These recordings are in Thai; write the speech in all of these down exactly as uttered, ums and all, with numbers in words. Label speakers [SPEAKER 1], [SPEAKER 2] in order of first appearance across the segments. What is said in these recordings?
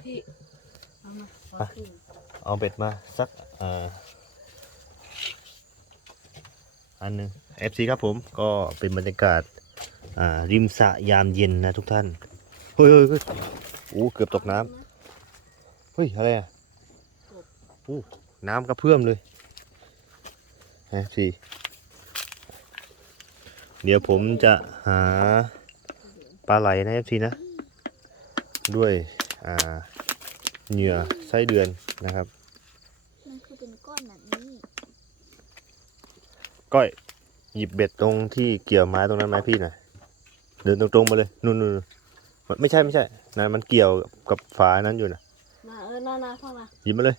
[SPEAKER 1] พี่เอามาขอคืน
[SPEAKER 2] เอาเบ็ดมาสักอ่าอันหนึง เอฟ ซี ครับผมก็เป็นบรรยากาศอ่าริมสระยามเย็นนะทุกท่านเฮ้ยเฮ้ยเฮ้ยโอ้เกือบตกน้ำเฮ้ยอะไรอ่ะโอ้น้ำกระเพื่อมเลย เอฟ ซี เดี๋ยวผมจะหาปลาไหลนะ เอฟ ซี นะด้วยอ่าเหยื่อไส้เดือนนะครับ
[SPEAKER 3] มันคือเป็นก้อนแบบนี้
[SPEAKER 2] ก้อยหยิบเบ็ดตรงที่เกี่ยวไม้ตรงนั้นไหมพี่หน่อยเดินตรงๆมาเลยนู่นนู่นไม่ใช่ไม่ใช่นั่นมันเกี่ยวกับฝานั้นอยู่นะ
[SPEAKER 1] มาเออนานาพ่อมา
[SPEAKER 2] หยิบมาเลย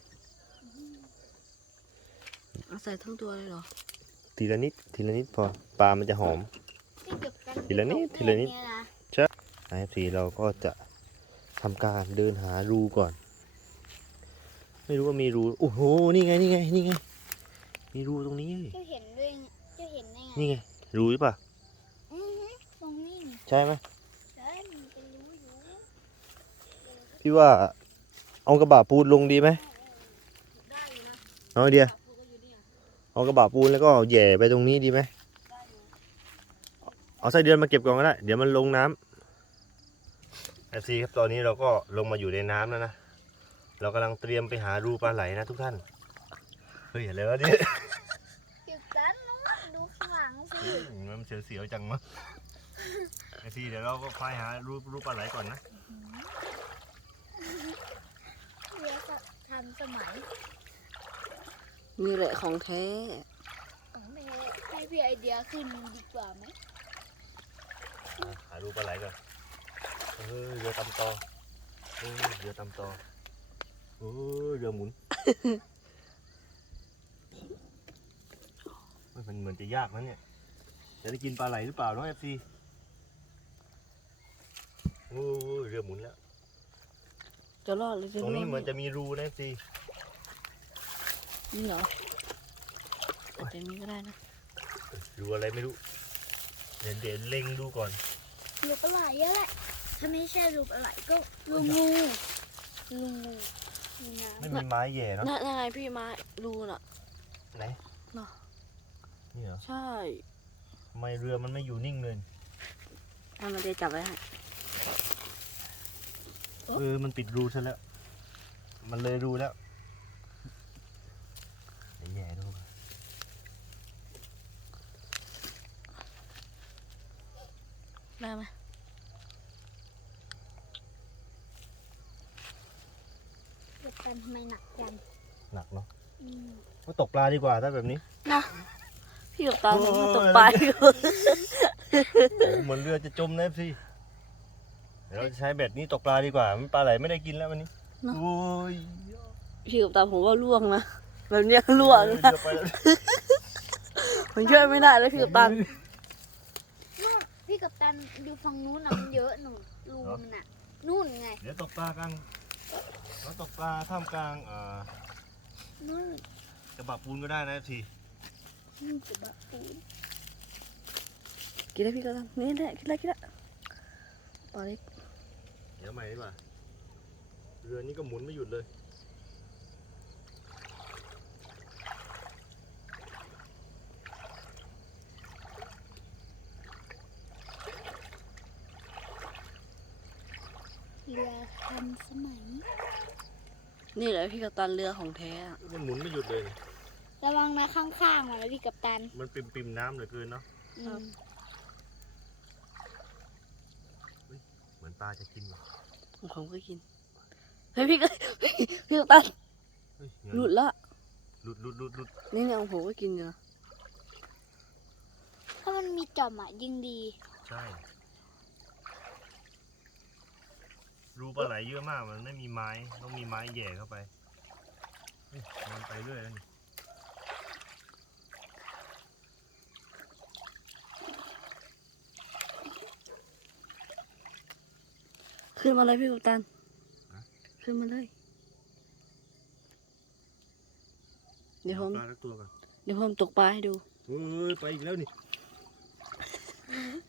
[SPEAKER 1] เอาใส่ทั้งตัวเลยเหรอ
[SPEAKER 2] ทีละนิดทีละนิดพอปลามันจะหอม
[SPEAKER 3] ที่เก็บกัน
[SPEAKER 2] ทีละนิดทีละนิด
[SPEAKER 3] เยนะ
[SPEAKER 2] ไอ เอฟ ซี เราก็จะทำการเดินหารูก่อน ไม่รู้ว่ามีรูโอ้โหนี่ไงนี่ไงนี่ไงมีรูตรงนี้
[SPEAKER 3] จะเห็นด้วยจะเห็นได้ไง
[SPEAKER 2] นี่ไงรูหรือเปล่า
[SPEAKER 3] อือฮึตรงนี้นี่
[SPEAKER 2] ใช่ไหม
[SPEAKER 3] ใช่มันเป็นรู้อยู่
[SPEAKER 2] พี่ว่าเอากระบะปูนลงดีไหม
[SPEAKER 1] ได้อยู่นะ
[SPEAKER 2] น้อยเดียว
[SPEAKER 1] พูดก็อยู่เนี่ย
[SPEAKER 2] เอากระบะปูนแล้วก็แหย่ไปตรงนี้ดีไหม
[SPEAKER 1] ได้อยู่
[SPEAKER 2] เอาไส้เดือนมาเก็บก่อนก็ได้เดี๋ยวมันลงน้ำ เอฟ ซี ครับตอนนี้เราก็ลงมาอยู่ในน้ำแล้วนะเรากำลังเตรียมไปหารูปลาไหลนะทุกท่านเฮ้ยอะไรวะเนี่ย
[SPEAKER 3] เก็บกันนะดูข้างหลังสิ
[SPEAKER 2] มันเสียวๆจังมั้ง เอฟ ซี เดี๋ยวเราก็พายหารูปรูปปลาไหลก่อนนะ
[SPEAKER 3] เรียกว่าทันสมัย
[SPEAKER 1] นี่แหละของแท้
[SPEAKER 3] ของแม่ให้พี่ไอเดียขึ้นดีกว่าไหม
[SPEAKER 2] หารูปลาไหลก่อนเออเรือตำตอเออเรือตำตอเออเรือหมุน มันเหมือนจะยากนะเนี่ยจะได้กินปลาไหลหรือเปล่าน้อง เอฟ ซี โอ้เรือหมุนแล้ว
[SPEAKER 1] จะรอดหรือจะ
[SPEAKER 2] ตรงนี้เหมือนจะมีรูนะ เอฟ ซี
[SPEAKER 1] นี่เหรออาจจะมีก็ได้นะ
[SPEAKER 2] รูอะไรไม่รู้เดี๋ยวเดี๋ยวเล็งดูก่อน
[SPEAKER 3] ลูกปลาไหลเยอะแหละถ้าไม่ใช่ลูกปลาไหลก็ลูกงูลูกงูมีน้ำ
[SPEAKER 2] ไม่มีไม้แหย่เนาะ
[SPEAKER 1] นั่นไงพี่มารูน่ะ
[SPEAKER 2] ไหน
[SPEAKER 1] เนาะ
[SPEAKER 2] นี่เหรอ
[SPEAKER 1] ใช่
[SPEAKER 2] ทำไมเรือมันไม่อยู่นิ่งเลย
[SPEAKER 1] ถ้ามันจะจับไว้ให้
[SPEAKER 2] เออมันปิดรูซะแล้วมันเลยรูแล้วไหนแหย่ดู
[SPEAKER 1] ได้ไหม
[SPEAKER 3] เก็บกันทำไมหนักจัง
[SPEAKER 2] หนักเนาะ
[SPEAKER 3] อืม
[SPEAKER 2] ก็ตกปลาดีกว่าถ้าแบบนี้
[SPEAKER 1] นะพี่กับตาผมมาตก
[SPEAKER 2] โอ้ย
[SPEAKER 1] ปลาอยู่
[SPEAKER 2] โอ้เหมือนเรือจะจมนะพี่เดี๋ยวเราจะใช้เบ็ดนี้ตกปลาดีกว่ามันปลาไหลไม่ได้กินแล้ววันนี้โอ้ย
[SPEAKER 1] พี่กับตาผมว่าล่วงนะแบบเนี้ยล่วง
[SPEAKER 2] เรือ
[SPEAKER 1] นะ
[SPEAKER 2] ไปแล้ว
[SPEAKER 1] ผมช่วยไม่ได้แล้วพี่กับตา
[SPEAKER 3] นู่นพี่กับตันดูฝั่งนู้นน่ะมันเยอะหนูรูมันน่ะนู่นไง
[SPEAKER 2] เดี๋ยวตกปลากันเราตกปลาท่ามกลางเอ่อ
[SPEAKER 3] นู่น
[SPEAKER 2] กระบะปูนก็ได้นะที
[SPEAKER 3] นี่จะบะปูน
[SPEAKER 1] กินได้พี่กับตานี่แหละกินได้กินได้ปลาเล็ก
[SPEAKER 2] เดี๋ยวใหม่ดีกว่าเรือนี้ก็หมุนไม่หยุดเลย
[SPEAKER 3] เรือทันสมัย
[SPEAKER 1] นี่แหละพี่กับตาเรือของแท้อะ
[SPEAKER 2] มันหมุนไม่หยุดเลย
[SPEAKER 3] ระวังนะข้างๆมันนะพี่กับตัน
[SPEAKER 2] มันปิ่มปิ่มๆน้ำเหลือเกินเนาะ
[SPEAKER 3] อืม
[SPEAKER 2] เหมือนปลาจะกินว่ะ
[SPEAKER 1] ผมก็กินเฮ้ยพี่ก็ พี่กับตา
[SPEAKER 2] เฮ้ย
[SPEAKER 1] หลุดละ
[SPEAKER 2] หลุดหลุดหลุดหลุด
[SPEAKER 1] นี่ไงของผมก็กินอยู่นะ
[SPEAKER 3] ถ้ามันมีจอมอ่ะยิ่งดี
[SPEAKER 2] ใช่รูปลาไหลเยอะมากมันไม่มีไม้ต้องมีไม้แหย่เข้าไปเฮ้ยมันไปเรื่อยแล้วนี่
[SPEAKER 1] ขึ้นมาเลยพี่กับตาขึ้นมาเลยเดี๋ยวผม
[SPEAKER 2] ปลาทักตัวก่อน
[SPEAKER 1] เดี๋ยวผมตกปลาให้ดู
[SPEAKER 2] เฮ้ยไปอีกแล้วนี่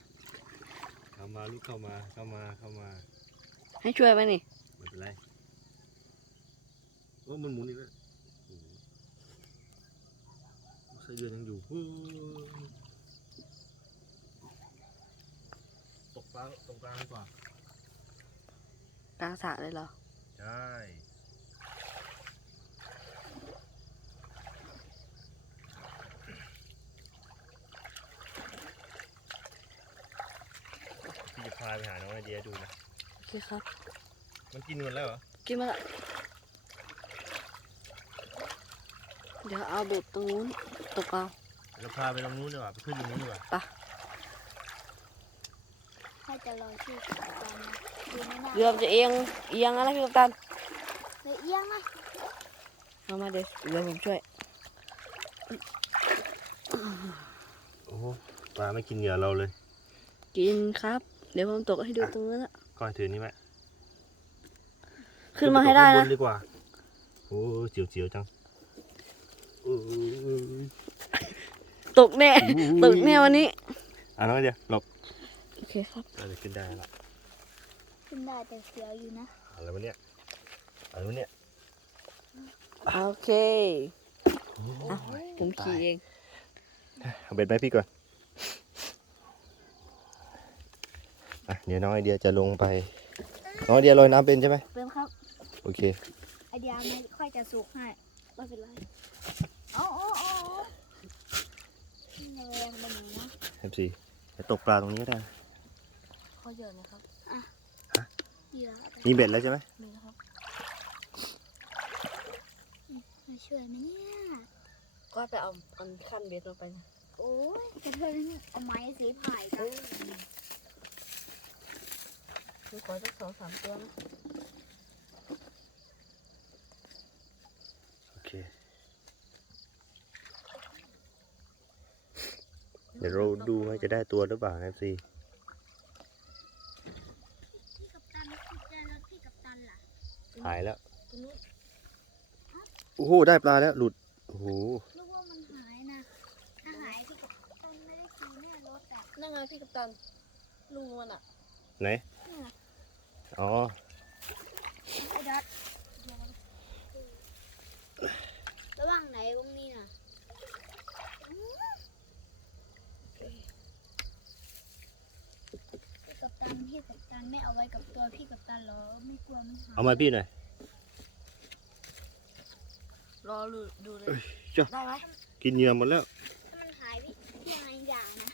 [SPEAKER 2] เข้ามาลูกเข้ามาเข้ามาเข้ามา
[SPEAKER 1] ให้ช่วยไหมนี่
[SPEAKER 2] ไม่เป็นไรโอ้มันหมุนอีกแล้วโอ้โหไส้เดือนยังอยู่เฮ้ยตกปลาตรงกลางดีกว่าก
[SPEAKER 1] ลางสระเลยเหรอ
[SPEAKER 2] ใช่พี่จะพาไปหาน้องไอเดียดูนะ
[SPEAKER 1] โอเคครับ
[SPEAKER 2] มันกินหมดแล้วเหรอ
[SPEAKER 1] กินมาละเดี๋ยวเอาเบ็ดตรงนู้นตกเอา
[SPEAKER 2] เราพาไปตรงนู้นดีกว่าไปขึ้นตรงนู้นดีกว่า
[SPEAKER 1] ปะ
[SPEAKER 3] ถ้าจะรอชื่อกับตอนนะดูไม่น่า
[SPEAKER 1] เรือมันจะเอียงเอียงอะไรพี่กัปตัน
[SPEAKER 3] เลยเอียงอ่ะ
[SPEAKER 1] เอามาเดี๋ยวเดี๋ยวผมช่วย
[SPEAKER 2] โอ้โหปลาไม่กินเหยื่อเราเลย
[SPEAKER 1] กินครับ เดี๋ยวผมตกให้ดูตรงนั้นละ
[SPEAKER 2] ก้อยถือนี่ไหม
[SPEAKER 1] ขึ้นมาให้ได้
[SPEAKER 2] ขึ้
[SPEAKER 1] นะ
[SPEAKER 2] ปตกข้างบดีกว่าโอ้เจียวเจียวๆจังเออ
[SPEAKER 1] ตกแน่ตกแน่วันนี้
[SPEAKER 2] อ่ะน้องไอเดียหลบ
[SPEAKER 1] โอเคครับ
[SPEAKER 2] อาจจะขึ้นได้ละ
[SPEAKER 3] ขึ้นได้แต่เสียวอยู่นะ
[SPEAKER 2] อะไรวะเนี่ยอะไรวะเนี่ย
[SPEAKER 1] โอเคอ่ะผมขี่เอง
[SPEAKER 2] เอาเบ็ดไหมพี่ก่อนอ่ะเดี๋ยวน้องไอเดียจะลงไปน้องไอเดียลอยน้ำเป็นใช่ไหม
[SPEAKER 3] เป็นครับ
[SPEAKER 2] โอเค
[SPEAKER 3] ไอเดียไม่ค่อยจะสุกให้ไม่เป็นไรโอ้โอ้โอ้โอ้นี่แรงมันหนูนะ
[SPEAKER 2] เอฟซีไปตกปลาตรงนี้ก็ได้
[SPEAKER 1] ข้อเยอะนะครับ
[SPEAKER 3] เหยื่ออะไร
[SPEAKER 2] มีเบ็ดแล้วใช่ไหม
[SPEAKER 1] นี่นะครับ
[SPEAKER 3] มาช่วยไหมเนี่ย
[SPEAKER 1] ก็ไปเอาอันขั้นเบ็ดลงไปนะ
[SPEAKER 3] โอ้ยจะช่วยไหมเนี่ยเอาไม้สีไผ่กัน
[SPEAKER 1] คือขอสักสองสามตัวนะ
[SPEAKER 2] โอเคเดี๋ยวเราดูว่าจะได้ตัวหรือเปล่าเอฟซี
[SPEAKER 3] พี่กัปตันพี่เจอแล้วพี่กัปตันล่ะ
[SPEAKER 2] หายแล้ว
[SPEAKER 1] ตรงนู้น
[SPEAKER 2] โอ้โหได้ปลาแล้วหลุดโอ้โห
[SPEAKER 3] นึกว่ามันหายนะถ้าหายพี่กัปตันไม่ได้ขี่แน่รถแต่
[SPEAKER 1] นั่งไงพี่กัปตันลุงมันอ่ะ
[SPEAKER 2] ไหน
[SPEAKER 3] เนี่ย
[SPEAKER 2] อ๋อ
[SPEAKER 3] ไอ้ดัดระหว่างไหนวงนี้น่ะพี่กัปตันพี่กัปตันไม่เอาไว้กับตัวพี่กัปตันเหรอไม่กลัวมันหาย
[SPEAKER 2] เอามาพี่หน่อย
[SPEAKER 1] รอดูดูเลย
[SPEAKER 2] จ้ะ
[SPEAKER 1] ได้ไหม
[SPEAKER 2] กินเหยื่อหมดแล้ว
[SPEAKER 3] ถ้ามันหายพี่พี่ยังไงอย่างนะ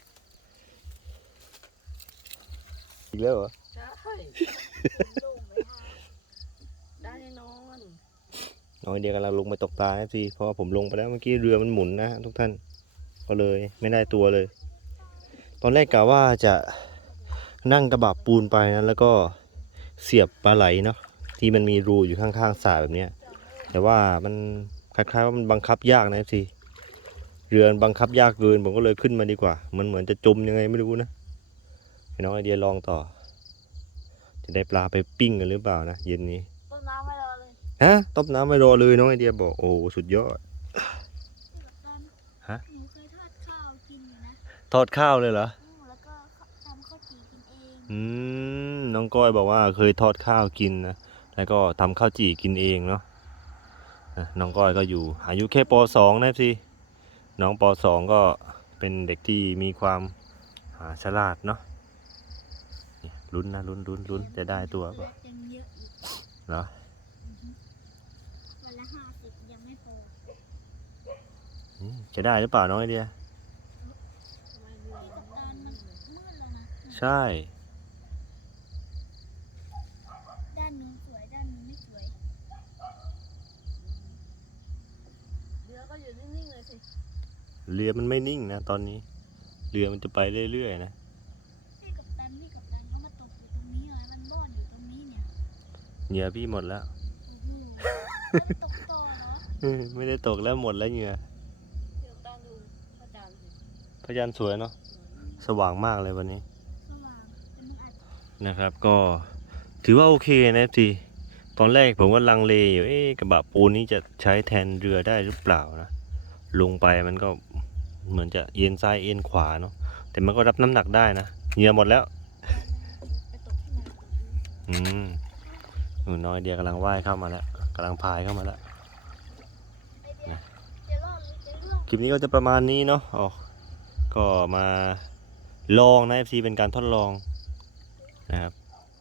[SPEAKER 2] อีกแล้วเหรอ
[SPEAKER 1] ใช่ลุงไม่หายได้แน่นอน
[SPEAKER 2] น้องไอเดียกำลังลงไปตกปลาเอฟซีเพราะว่าผมลงไปแล้วเมื่อกี้เรือมันหมุนนะทุกท่านก็เลยไม่ได้ตัวเลย ตอนแรกกะว่าจะนั่งกระบะปูนไปนะแล้วก็เสียบปลาไหลเนาะที่มันมีรูอยู่ข้างๆสระแบบเนี้ยแต่ว่ามันคล้ายๆว่ามันบังคับยากนะเอฟซีเรือบังคับยากเกินผมก็เลยขึ้นมาดีกว่า มันเหมือนจะจมยังไงไม่รู้นะให้น้องไอเดียลองต่อ จะได้ปลาไปปิ้งกันหรือเปล่านะเย็นนี้
[SPEAKER 1] ต้นน้ำไม่รอเลย
[SPEAKER 2] ฮะต้มน้ำไม่รอเลยน้องไอเดียบอกโอ้สุดยอด
[SPEAKER 3] พี่กัปตัน
[SPEAKER 2] ฮะ
[SPEAKER 3] หนูเคยทอดข้าวกินอยู่นะ
[SPEAKER 2] ทอดข้าวเลยเหรอ
[SPEAKER 3] อืมแล้วก็ทำข้าวจี่กินเอง
[SPEAKER 2] อืมน้องก้อยบอกว่าเคยทอดข้าวกินนะแล้วก็ทำข้าวจี่กินเองเนาะอ่ะน้องก้อยก็อยู่อายุแค่ปสองนะสิน้องปสองก็เป็นเด็กที่มีความอ่าฉลาดเนาะนี่ลุ้นนะลุ้นลุ้นลุ้นจะได้ตัวเปล่ะ
[SPEAKER 3] ยังเยอะอีก
[SPEAKER 2] เหรอ
[SPEAKER 3] วันละห้าสิบยังไม่พอ
[SPEAKER 2] อืมจะได้หรือเปล่าน้องไอเดีย
[SPEAKER 3] พี่กัปตันมันมืดแล้วนะ
[SPEAKER 2] ใช่
[SPEAKER 3] ด้านนู้นสวยด้านนู้นไม่สวย
[SPEAKER 1] เรือก็อยู่นิ่งๆเลยสิ
[SPEAKER 2] เรือมันไม่นิ่งนะตอนนี้เรือมันจะไปเรื่อยๆนะ
[SPEAKER 3] พี่กัปตันพี่กัปตันเขามาตกอยู่ตรงนี้เลยมันบ้อนอยู่ตรงนี้เนี่ย
[SPEAKER 2] เหงื่อพี่หมดแล้ว
[SPEAKER 3] โอ้โหแล้วตกต่อเหรอ
[SPEAKER 2] ไม่ได้ตกแล้วหมดแล้วเหงื่อ
[SPEAKER 1] พี่กัปตันดูพระจันทร์สิ
[SPEAKER 2] พระจันทร์สวยเนาะสว่างมากเลยวันนี้
[SPEAKER 3] สว่างแต่มันอาจ
[SPEAKER 2] นะครับก็ถือว่าโอเคนะทีตอนแรกผมก็ลังเลอยู่เอ๊ะกระบะปูนนี้จะใช้แทนเรือได้หรือเปล่านะลงไปมันก็เหมือนจะเอียงซ้ายเอียงขวาเนาะแต่มันก็รับน้ำหนักได้นะเหงื่อหมดแล้ว
[SPEAKER 1] ไปตกที่ไหน
[SPEAKER 2] อืมหนูน้อยเดียกำลังว่ายเข้ามาแล้วกำลังพายเข้ามาแล้วคลิปนี้ก็จะประมาณนี้เนาะอ๋อก็มาลองนะ เอฟ ซี เป็นการทดลองนะครับ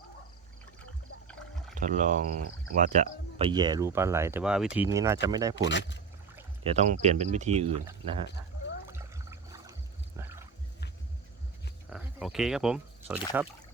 [SPEAKER 2] ทดลองว่าจะไปแย่รูปลาไหลแต่ว่าวิธีนี้น่าจะไม่ได้ผลเดี๋ยวต้องเปลี่ยนเป็นวิธีอื่นนะฮะอ่ะโอเคครับผมสวัสดีครับ